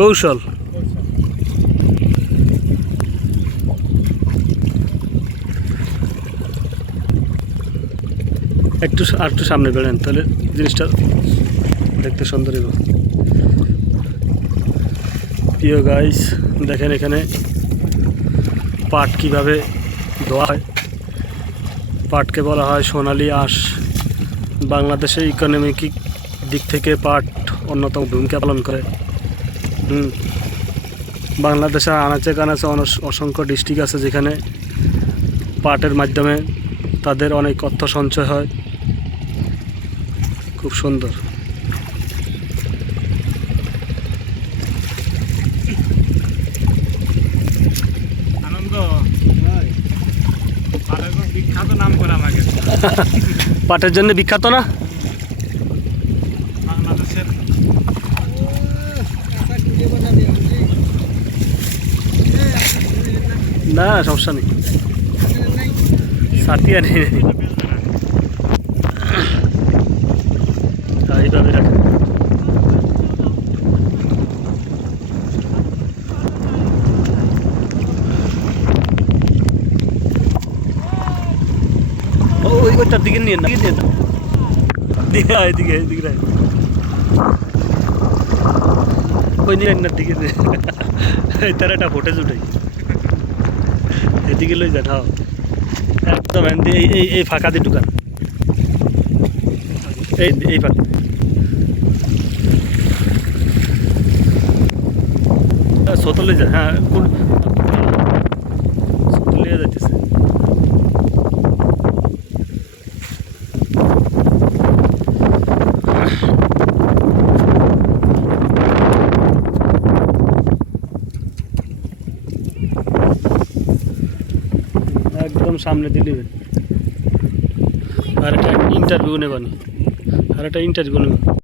কৌশল। একটু আর একটু সামনে বেড়েন, তাহলে জিনিসটা দেখতে সুন্দর হবে। প্রিয় গাইস, দেখেন এখানে পাট কিভাবে ধোয়া হয়। পাটকে বলা হয় সোনালী আঁশ। বাংলাদেশের ইকোনমিক দিক থেকে পাট অন্যতম ভূমিকা পালন করে। বাংলাদেশের আনাচে কানাচে অসংখ্য ডিস্ট্রিক্ট আছে যেখানে পাটের মাধ্যমে তাদের অনেক অর্থ সঞ্চয় হয়। খুব সুন্দর। আনন্দ বিখ্যাত নাম করে আমাকে পাটের জন্য বিখ্যাত না বাংলাদেশের। না সমস্যা নেই, সাথিয়া নেই। এইভাবে রাখেন। ওইটার দিকে নিয়ে না, দিকে এদিকে এদিকে ওই নিয়ে না দিকে তার একটা ফুটেজ উঠাই এদিকে লই যান। হ্যাঁ একদম এই ফাঁকা দিয়ে ঢুকান, এই ফাঁকা সতলে যায়। হ্যাঁ কোন সতলে যাইতেছে। একদম সামনে দিলিবেন। আর একটা ইন্টারভিউ নেবানি, আর একটা ইন্টারভিউ নেবেন।